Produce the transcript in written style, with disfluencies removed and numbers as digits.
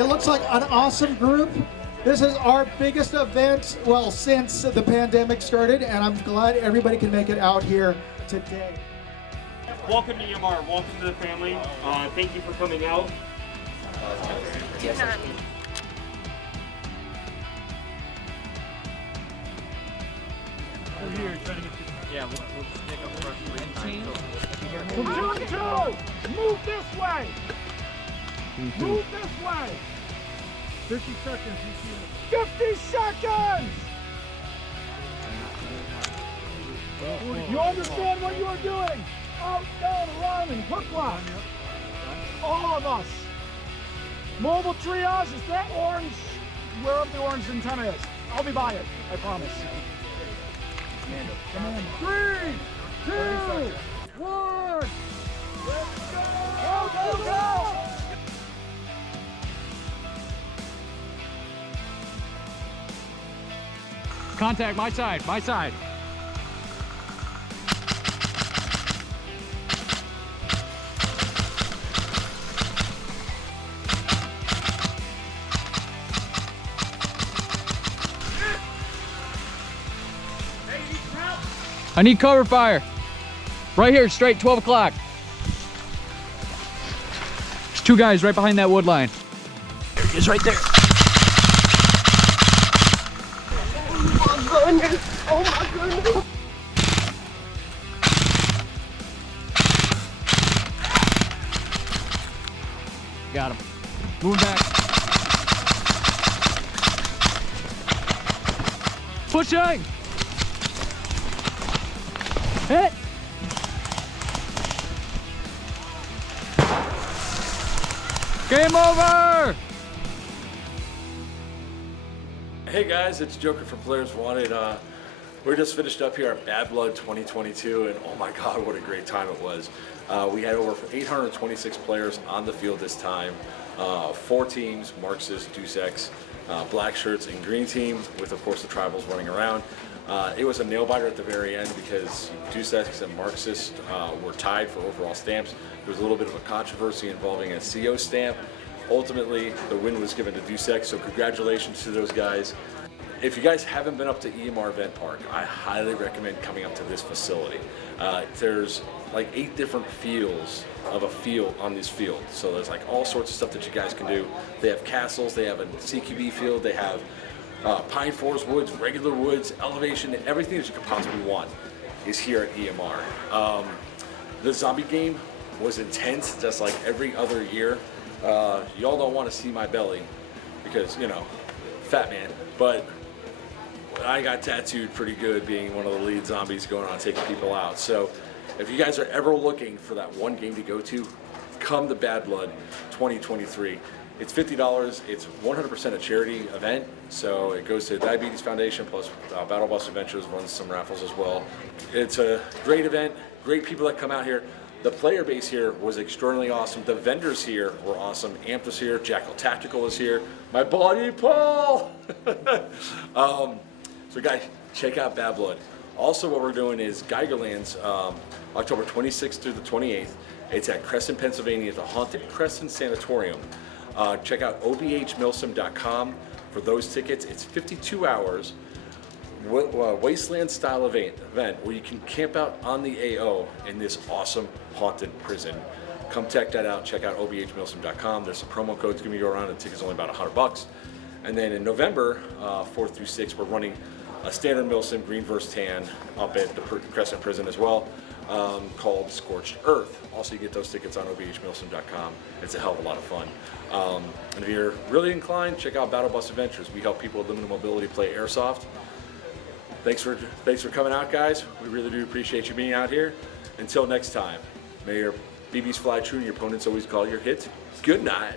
it looks like an awesome group. This is our biggest event, well, since the pandemic started, and I'm glad everybody can make it out here today. Welcome to EMR, welcome to the family. Thank you for coming out. Yeah, we'll just pick up the rest of the time. Move this way! Move this way! 50 seconds, 50 seconds! You understand what you are doing? Out, down, around, hook lock. All of us. Mobile triage, is that orange? Wherever the orange antenna is. I'll be by it, I promise. Come on. 3, 2, 1. Let's go! Go, go, go! Contact, my side, my side. I need cover fire. Right here, straight 12 o'clock. There's 2 guys right behind that wood line. There he is right there. Oh my goodness! Oh my goodness! Got him. Moving back. Pushing! Hit! Game over! Hey guys, it's Joker from Players Wanted. We're just finished up here at Bad Blood 2022, and oh my god, what a great time it was. We had over 826 players on the field this time. 4 teams, Marxist, Deus Ex, black shirts, and green team, with of course the tribals running around. It was a nail biter at the very end because Deus Ex and Marxist were tied for overall stamps. There was a little bit of a controversy involving a CO stamp. Ultimately, the win was given to Deus Ex, so congratulations to those guys. If you guys haven't been up to EMR Event Park, I highly recommend coming up to this facility. There's like 8 different fields of a field on this field. So there's like all sorts of stuff that you guys can do. They have castles, they have a CQB field, they have pine forest woods, regular woods, elevation, everything that you could possibly want is here at EMR. The zombie game was intense, just like every other year. Y'all don't want to see my belly because, you know, fat man, but I got tattooed pretty good being one of the lead zombies going on taking people out. So if you guys are ever looking for that one game to go to, come to Bad Blood 2023. It's $50. It's 100% a charity event, so it goes to the Diabetes Foundation, plus Battle Bus Adventures runs some raffles as well. It's a great event, great people that come out here. The player base here was extraordinarily awesome. The vendors here were awesome. Amp was here, Jackal Tactical was here, my buddy Paul. So guys, check out Bad Blood. Also what we're doing is Geigerland's October 26th through the 28th. It's at Crescent, Pennsylvania, the Haunted Crescent Sanatorium. Check out obhmilsim.com for those tickets. It's 52 hours, wasteland style event where you can camp out on the AO in this awesome haunted prison. Come check that out. Check out obhmilsim.com. There's some promo codes going to go around. The ticket's only about $100. And then in November 4th through 6th, we're running a standard MILSIM green versus tan up at the Crescent Prison as well, called Scorched Earth. Also, you get those tickets on obhmilsim.com. It's a hell of a lot of fun. And if you're really inclined, check out Battle Bus Adventures. We help people with limited mobility play Airsoft. Thanks for coming out, guys. We really do appreciate you being out here. Until next time, may your BBs fly true and your opponents always call your hits. Good night.